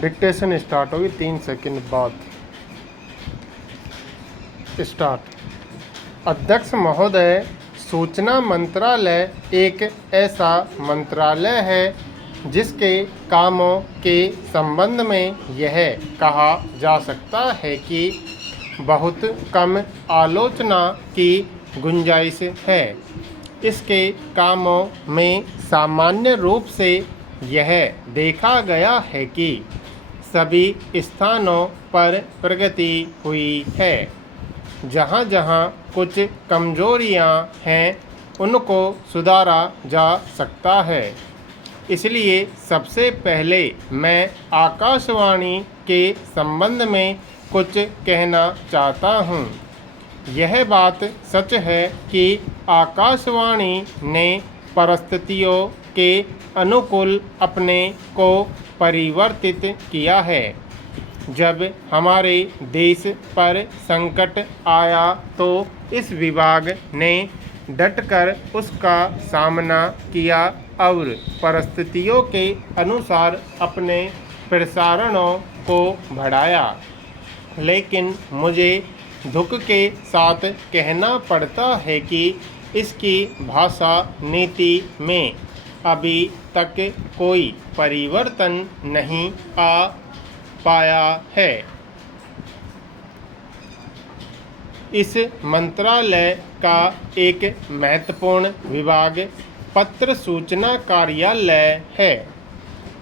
Dictation start होगी 3 second बाद। Start. अध्यक्ष महोदय, सूचना मंत्रालय एक ऐसा मंत्रालय है जिसके कामों के संबंध में यह कहा जा सकता है कि बहुत कम आलोचना की गुंजाइश है। इसके कामों में सामान्य रूप से यह देखा गया है कि सभी स्थानों पर प्रगति हुई है। जहाँ जहाँ कुछ कमजोरियाँ हैं उनको सुधारा जा सकता है। इसलिए सबसे पहले मैं आकाशवाणी के संबंध में कुछ कहना चाहता हूँ। यह बात सच है कि आकाशवाणी ने परिस्थितियों के अनुकूल अपने को परिवर्तित किया है। जब हमारे देश पर संकट आया तो इस विभाग ने डटकर उसका सामना किया और परिस्थितियों के अनुसार अपने प्रसारणों को बढ़ाया। लेकिन मुझे दुख के साथ कहना पड़ता है कि इसकी भाषा नीति में अभी तक कोई परिवर्तन नहीं आ पाया है। इस मंत्रालय का एक महत्वपूर्ण विभाग पत्र सूचना कार्यालय है,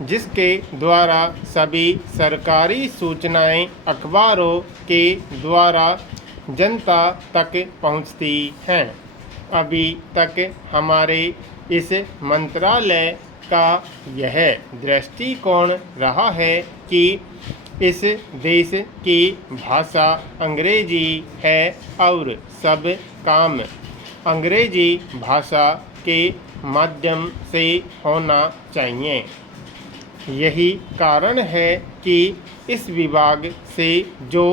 जिसके द्वारा सभी सरकारी सूचनाएं अखबारों के द्वारा जनता तक पहुंचती हैं। अभी तक हमारे इस मंत्रालय का यह दृष्टिकोण रहा है कि इस देश की भाषा अंग्रेजी है और सब काम अंग्रेजी भाषा के माध्यम से होना चाहिए। यही कारण है कि इस विभाग से जो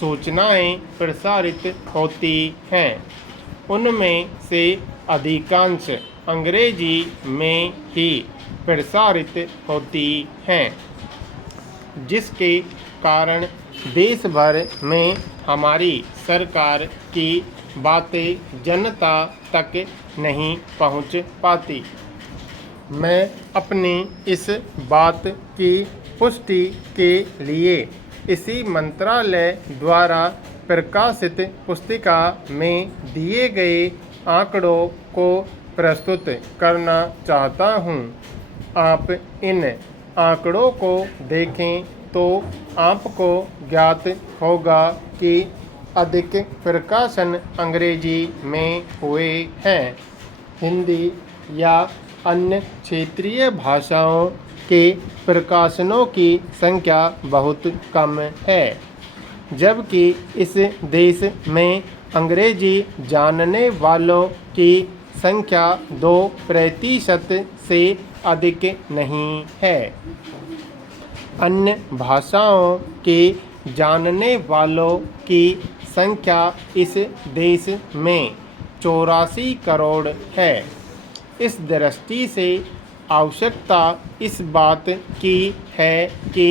सूचनाएं प्रसारित होती हैं उनमें से अधिकांश अंग्रेजी में ही प्रसारित होती हैं, जिसके कारण देश भर में हमारी सरकार की बातें जनता तक नहीं पहुंच पाती। मैं अपनी इस बात की पुष्टि के लिए इसी मंत्रालय द्वारा प्रकाशित पुस्तिका में दिए गए आंकड़ों को प्रस्तुत करना चाहता हूँ। आप इन आंकड़ों को देखें तो आपको ज्ञात होगा कि अधिक प्रकाशन अंग्रेजी में हुए हैं। हिंदी या अन्य क्षेत्रीय भाषाओं के प्रकाशनों की संख्या बहुत कम है, जबकि इस देश में अंग्रेजी जानने वालों की संख्या 2% से अधिक नहीं है। अन्य भाषाओं के जानने वालों की संख्या इस देश में 84 करोड़ है। इस दृष्टि से आवश्यकता इस बात की है कि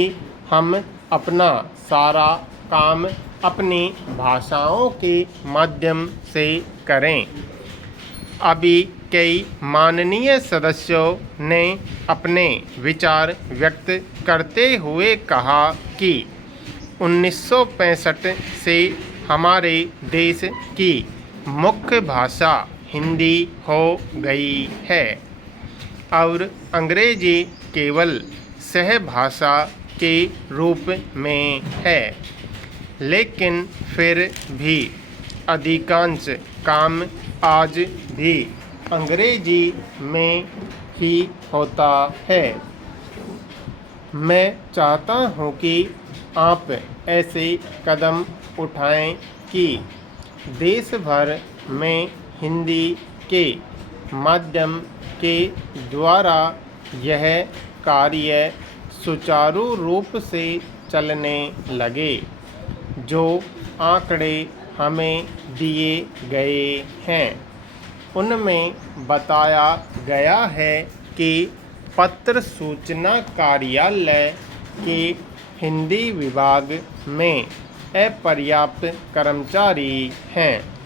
हम अपना सारा काम अपनी भाषाओं के माध्यम से करें। अभी कई माननीय सदस्यों ने अपने विचार व्यक्त करते हुए कहा कि 1965 से हमारे देश की मुख्य भाषा हिंदी हो गई है और अंग्रेजी केवल सहभाषा के रूप में है। लेकिन फिर भी अधिकांश काम आज भी अंग्रेजी में ही होता है। मैं चाहता हूँ कि आप ऐसे कदम उठाएं कि देश भर में हिंदी के माध्यम के द्वारा यह कार्य सुचारू रूप से चलने लगे। जो आंकड़े हमें दिए गए हैं उनमें बताया गया है कि पत्र सूचना कार्यालय के हिंदी विभाग में अपर्याप्त कर्मचारी हैं।